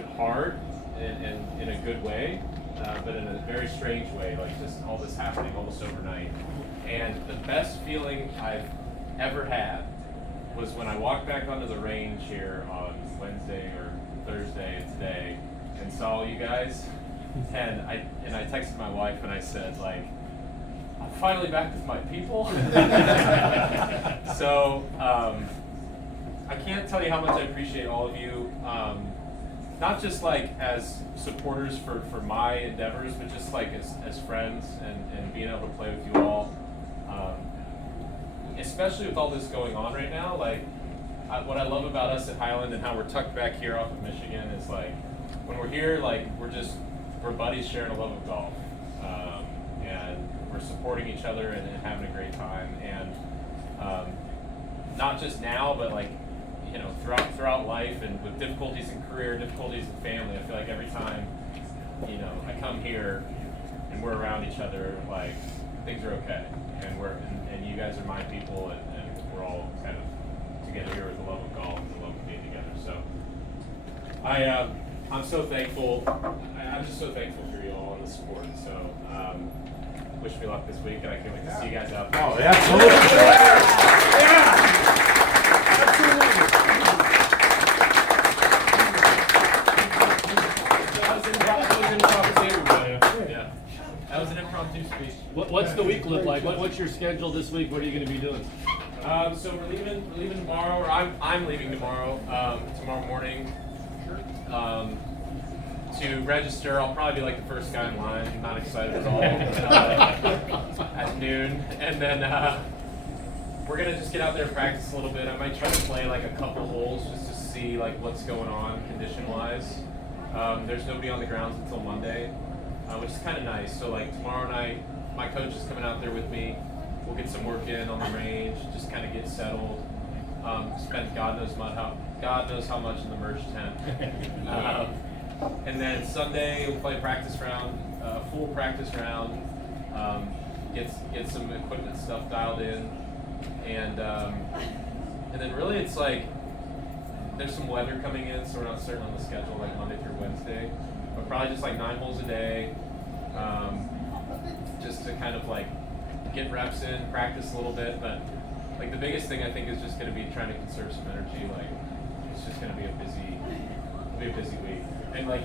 been hard in a good way, but in a very strange way, like just all this happening almost overnight. And the best feeling I've ever had was when I walked back onto the range here on Wednesday or Thursday and today and saw you guys, and I texted my wife and I said, like, I'm finally back with my people. So I can't tell you how much I appreciate all of you, not just like as supporters for my endeavors, but just like as friends and being able to play with you all. Especially with all this going on right now, like what I love about us at Highland and how we're tucked back here off of Michigan is like when we're here, like we're buddies sharing a love of golf, and we're supporting each other and having a great time. And not just now, but like throughout life and with difficulties in career, difficulties in family. I feel like every time I come here and we're around each other, like things are okay, and you guys are my people, and we're all kind of together here with the love of golf and the love of being together. So I'm so thankful. I'm just so thankful for you all and the support. So wish me luck this week, and I can't wait to see you guys out there. Oh, yeah, absolutely. That was an impromptu speech. What's the week look like? What's your schedule this week? What are you going to be doing? So we're leaving tomorrow, or I'm leaving tomorrow morning. To register, I'll probably be like the first guy in line. I'm not excited at all. At noon, and then we're gonna just get out there and practice a little bit. I might try to play like a couple holes just to see like what's going on condition-wise. There's nobody on the grounds until Monday, which is kind of nice. So like tomorrow night, my coach is coming out there with me. We'll get some work in on the range, just kind of get settled. Spend God knows how much in the merge tent. And then Sunday we'll play a practice round, full practice round. Get some equipment stuff dialed in, and then really it's like there's some weather coming in, so we're not certain on the schedule like Monday through Wednesday, but probably just like 9 holes a day, just to kind of like get reps in, practice a little bit. But like the biggest thing I think is just going to be trying to conserve some energy. Like it's just going to be a busy week. And like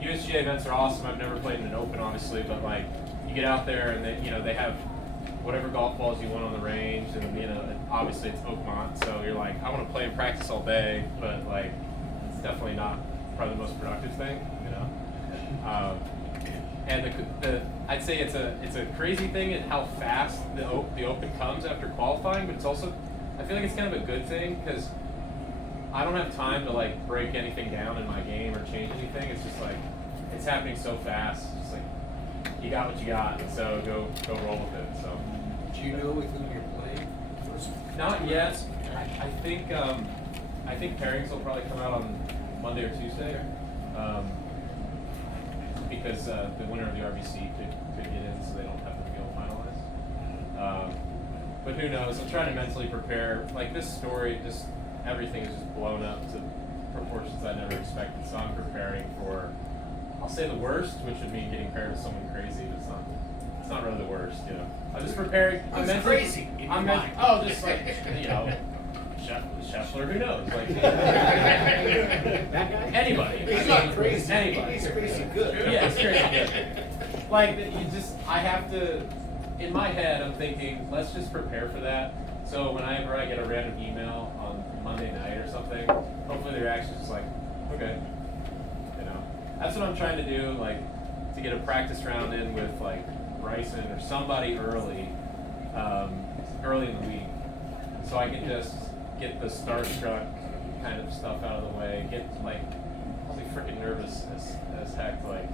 USGA events are awesome. I've never played in an open, obviously, but like you get out there and they have whatever golf balls you want on the range, and obviously it's Oakmont, so you're like, I want to play and practice all day, but like it's definitely not probably the most productive thing, And I'd say it's a crazy thing at how fast the open comes after qualifying, but it's also, I feel like it's kind of a good thing because I don't have time to like break anything down in my game or change anything. It's just like it's happening so fast. It's just like you got what you got, and so go roll with it. So. Do you know with whom you're playing? Not yet. I think pairings will probably come out on Monday or Tuesday, because the winner of the RBC could get in, so they don't have the field finalized. But who knows? I'm trying to mentally prepare. Like this story, just everything is just blown up to proportions I never expected. So I'm preparing for, I'll say the worst, which would mean getting paired with someone crazy. But it's not really the worst, I'm just preparing. I'm mentally, crazy. Just like Scheffler, who knows? Like anybody. He's not crazy. Anybody. He's crazy good. Yeah, it's crazy good. Like I have to. In my head, I'm thinking, let's just prepare for that. So whenever I get a random email on Monday night or something, hopefully the reaction is just like, okay, That's what I'm trying to do, like to get a practice round in with like Bryson or somebody early in the week, so I can just get the starstruck kind of stuff out of the way. I'll be freaking nervous as heck to like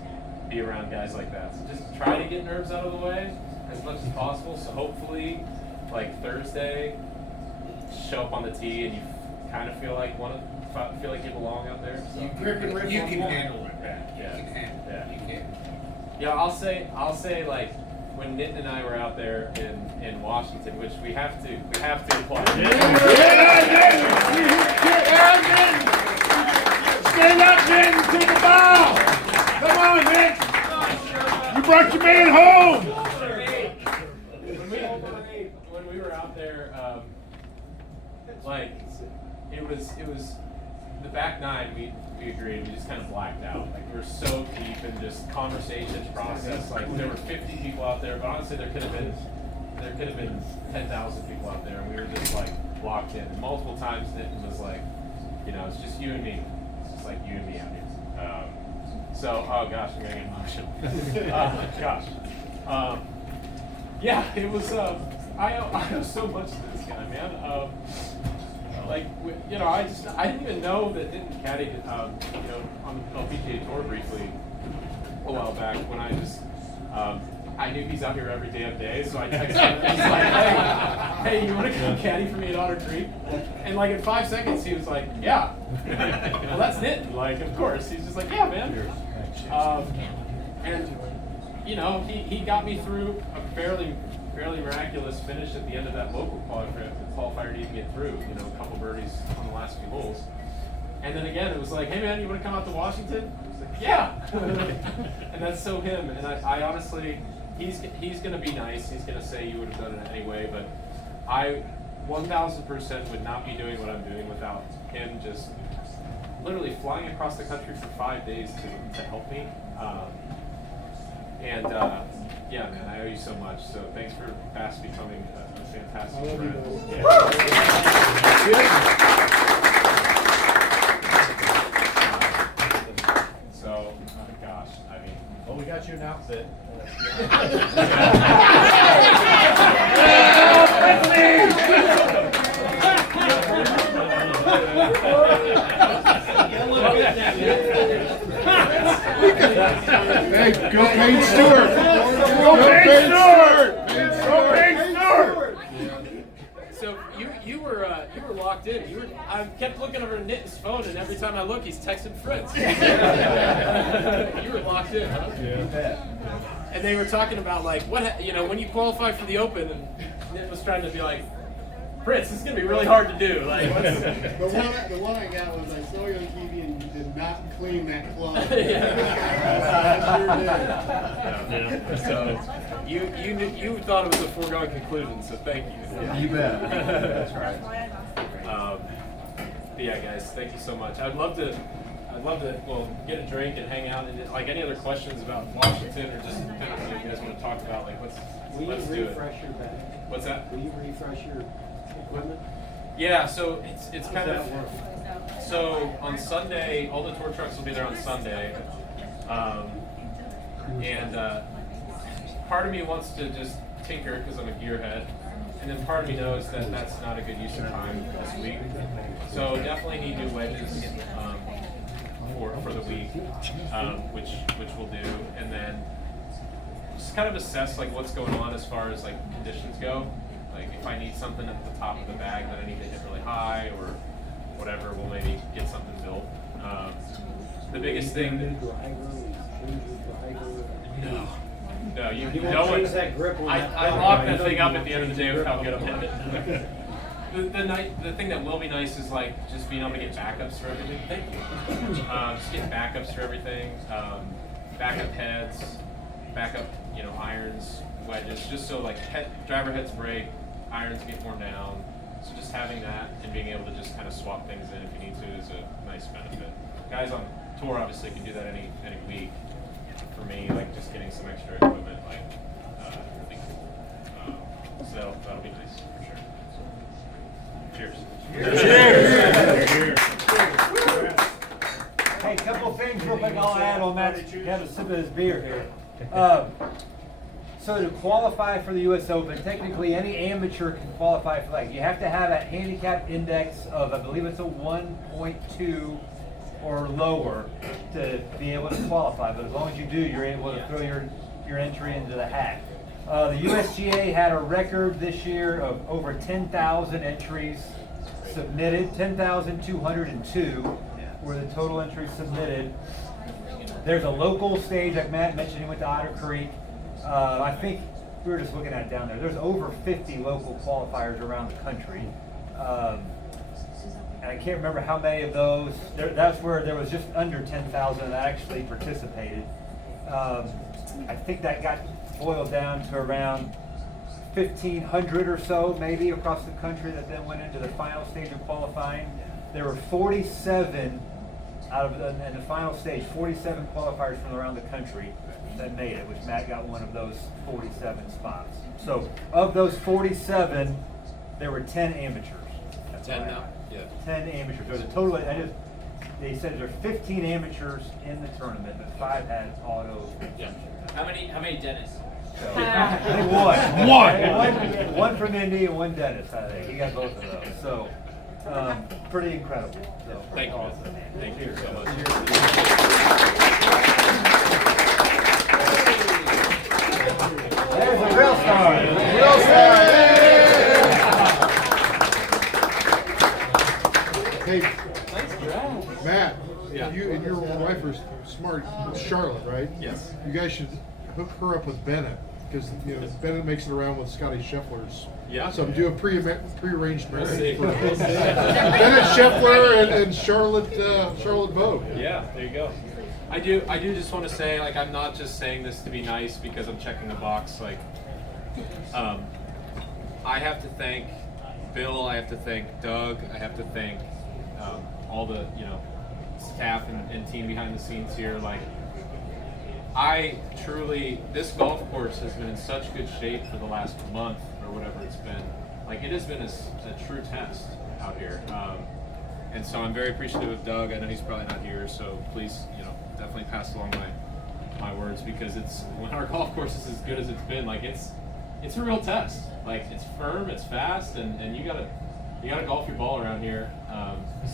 be around guys like that. So just try to get nerves out of the way as much as possible. So hopefully, like Thursday, show up on the tee and you kind of feel like you belong out there. So. You can handle it. Yeah. You can handle it. Yeah. You can. Yeah, I'll say like when Nitin and I were out there in Washington, which we have to apply. Stand up, Vince, and take a bow. Come on, Vince. You brought your man home. When we were out there, like it was the back nine. We agreed. We just kind of blacked out. Like we were so deep in just conversations, process. Like there were 50 people out there, but honestly, there could have been 10,000 people out there, and we were just like locked in. And multiple times, Nitin was like, you know, it's just you and me. It's just like you and me out here. So, oh gosh, I'm gonna get emotional. Gosh. Yeah, it was. I owe so much to this guy, man. You know, I didn't even know that Nitin caddied, you know, on the LPGA Tour briefly a while back when I just. I knew he's out here every damn day, so I texted him. He's like, hey, you want to come caddy for me at Otter Creek? And like in 5 seconds, he was like, yeah. Well, that's Nitin. Like, of course. He's just like, yeah, man. And you know, he got me through a fairly miraculous finish at the end of that local qualifier to even get through. You know, a couple birdies on the last few holes. And then again, it was like, hey man, you want to come out to Washington? I was like, yeah. And that's so him. And I honestly, he's going to be nice. He's going to say you would have done it anyway. But I 1,000% would not be doing what I'm doing without him just literally flying across the country for 5 days to help me. Yeah, man, I owe you so much. So thanks for fast becoming a fantastic friend. So, gosh, I mean. Well, we got you an outfit. Hey, go Payne Stewart. Go Payne Stewart. Go Payne Stewart. So you were locked in. I kept looking over Nitin's phone, and every time I look, he's texting Fritz. You were locked in, huh? Yeah. And they were talking about like you know, when you qualify for the Open, and Nitin was trying to be like, Fritz, this is gonna be really hard to do. Like, the one I got was I saw you on TV and you did not clean that club. Yeah. So you thought it was a foregone conclusion. So thank you. You bet. That's right. But yeah, guys, thank you so much. I'd love to well get a drink and hang out. And like any other questions about Washington or just things that you guys want to talk about, like let's do it. Will you refresh your bag? What's that? Will you refresh your equipment? Yeah, so it's kind of so on Sunday, all the tour trucks will be there on Sunday, and part of me wants to just tinker because I'm a gearhead, and then part of me knows that that's not a good use of time this week. So definitely need new wedges for the week, which we'll do, and then just kind of assess like what's going on as far as like conditions go. Like if I need something at the top of the bag that I need to hit really high or whatever, we'll maybe get something built. The biggest thing. No, you know what? I locked that thing up at the end of the day without good hitting it. The thing that will be nice is like just being able to get backups for everything. Thank you. Just get backups for everything. Backup heads, backup irons, wedges, just so like driver heads break, irons get worn down. So just having that and being able to just kind of swap things in if you need to is a nice benefit. Guys on tour obviously can do that any week. For me, like just getting some extra equipment, like really cool. So that'll be nice for sure. Cheers. Hey, a couple of things real quick I'll add on that. Have a sip of this beer here. So to qualify for the U.S. Open, technically any amateur can qualify for that. You have to have a handicap index of, I believe it's a 1.2 or lower to be able to qualify. But as long as you do, you're able to throw your entry into the hat. The USGA had a record this year of over 10,000 entries submitted. 10,202 were the total entries submitted. There's a local stage, like Matt mentioned, he went to Otter Creek. I think we were just looking at it down there. There's over 50 local qualifiers around the country. and I can't remember how many of those. That's where there was just under 10,000 that actually participated. I think that got boiled down to around 1,500 or so, maybe across the country, that then went into the final stage of qualifying. There were 47 in the final stage, 47 qualifiers from around the country that made it, which Matt got one of those 47 spots. So of those 47, there were 10 amateurs. That's 10 now? Yeah. 10 amateurs. There's a total. They said there are 15 amateurs in the tournament, but 5 had auto. Yeah. How many dentists? So, I think one. One from Indy and one dentist. I think he got both of those. So pretty incredible. So, Thank you. awesome. Thank you so much. There's a real star. Real star. Hey, Matt, Yeah. you and your wife are smart. Charlotte, right? Yes. You guys should hook her up with Bennett, because Bennett makes it around with Scotty Scheffler's. Yeah. So do a prearranged We'll marriage. see. for We'll see. Bennett Scheffler and Charlotte Vogt. Yeah, there you go. I do just want to say, like, I'm not just saying this to be nice because I'm checking the box. Like, I have to thank Bill. I have to thank Doug. I have to thank all the staff and team behind the scenes here. Like, I truly, this golf course has been in such good shape for the last month or whatever it's been. Like, it has been a true test out here. And so I'm very appreciative of Doug. I know he's probably not here, so please, definitely pass along my words, because when our golf course is as good as it's been, like, it's a real test. Like, it's firm, it's fast, and you gotta golf your ball around here.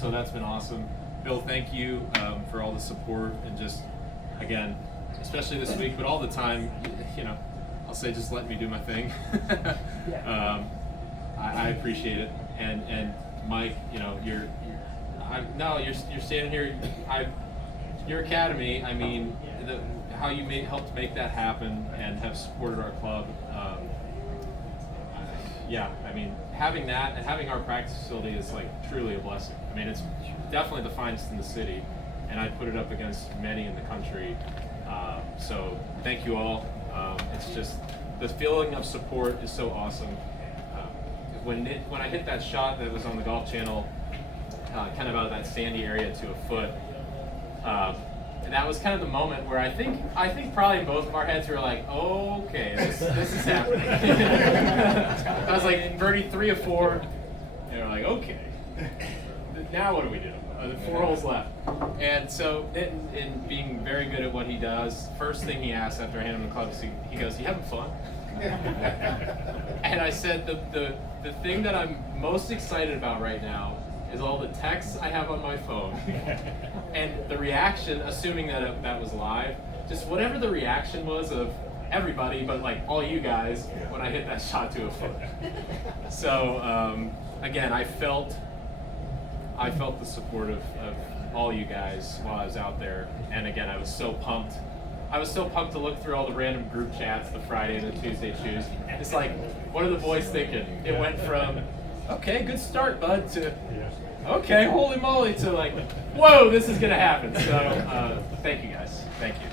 So that's been awesome. Bill, thank you for all the support, and just, again, especially this week, but all the time, I'll say, just let me do my thing. I appreciate it. And Mike, you're standing here. Your academy, I mean, how you helped make that happen and have supported our club. I mean, having that and having our practice facility is, like, truly a blessing. I mean, it's definitely the finest in the city, and I'd put it up against many in the country. So thank you all. It's just, the feeling of support is so awesome. When I hit that shot that was on the Golf Channel, kind of out of that sandy area to a foot, and that was kind of the moment where I think probably both of our heads were like, okay, this is happening. I was like, birdie 3 of 4, and we're like, okay, now what do we do? 4 holes left. And so, in being very good at what he does, first thing he asks after I hand him the club, he goes, "You having fun?" And I said, the thing that I'm most excited about right now is all the texts I have on my phone, and the reaction, assuming that that was live, just whatever the reaction was of everybody, but, like, all you guys, when I hit that shot to a foot. So, again, I felt the support of all you guys while I was out there, and again, I was so pumped. I was so pumped to look through all the random group chats, the Friday and the Tuesday shoes. It's like, what are the boys thinking? It went from, okay, good start, bud, to, okay, holy moly, to, like, whoa, this is gonna happen. So, thank you guys. Thank you.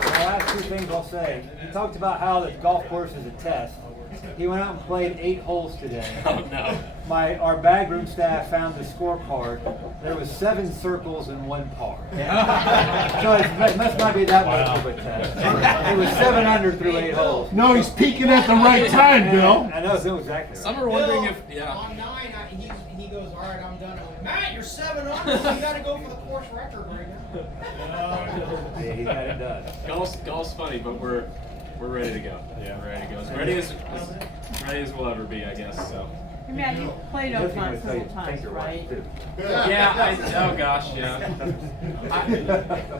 The last 2 things I'll say. He talked about how the golf course is a test. He went out and played 8 holes today. Oh no. Our backroom staff found the scorecard. There was 7 circles and 1 par. So it must not be that much of a test. It was 7 under through 8 holes. No, he's peaking at the right time, Bill. I know, so exactly. Some are wondering if, On 9, he goes, all right, I'm done. I went, Matt, you're 7 under. You got to go for the course record right now. Yeah, he got it done. golf's funny, but we're ready to go. Yeah, we're ready to go. As ready as we'll ever be, I guess. So. Matt, you played Just Oakmont gonna tell you, several times, take your wife, right? too. Yeah, oh gosh, yeah.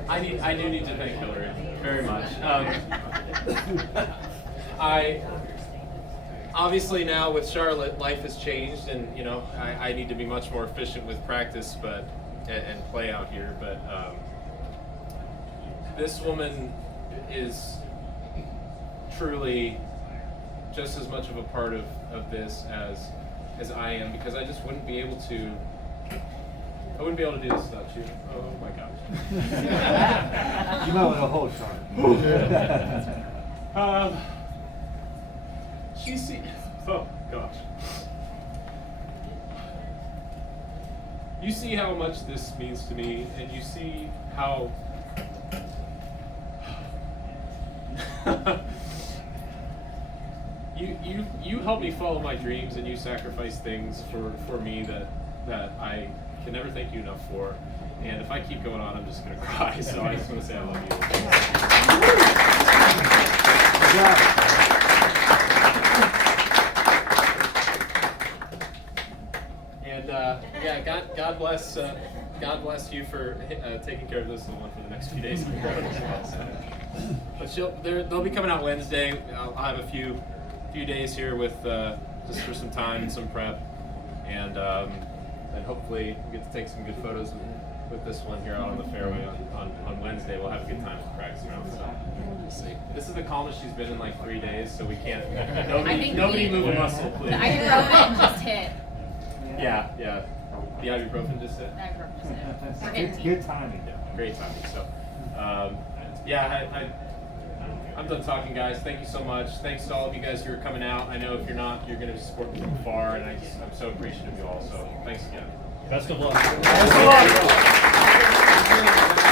I do need to thank Hillary very much. I obviously now with Charlotte, life has changed, and I need to be much more efficient with practice, and play out here. But this woman is truly just as much of a part of this as I am, because I just wouldn't be able to. I wouldn't be able to do this without you. Oh my gosh. You might want to hold, Sean. Oh gosh. You see how much this means to me, and you see how you help me follow my dreams, and you sacrifice things for me that I can never thank you enough for. And if I keep going on, I'm just gonna cry. So I just want to say I love you. And yeah, God bless you for taking care of this one for the next few days. But they'll be coming out Wednesday. I'll have a few days here with just for some time and some prep, and hopefully we get to take some good photos with this one here out on the fairway on Wednesday. We'll have a good time practicing around. So we'll see. This is the calmest she's been in like 3 days, so we can't. Nobody move a muscle, please. The ibuprofen just hit. Yeah. The ibuprofen just hit. The ibuprofen just hit. We're getting Good timing. Yeah, great timing. So, I'm done talking, guys. Thank you so much. Thanks to all of you guys who are coming out. I know if you're not, you're going to support me from afar, and I'm so appreciative of you all. So, thanks again. Best of luck. Best of luck.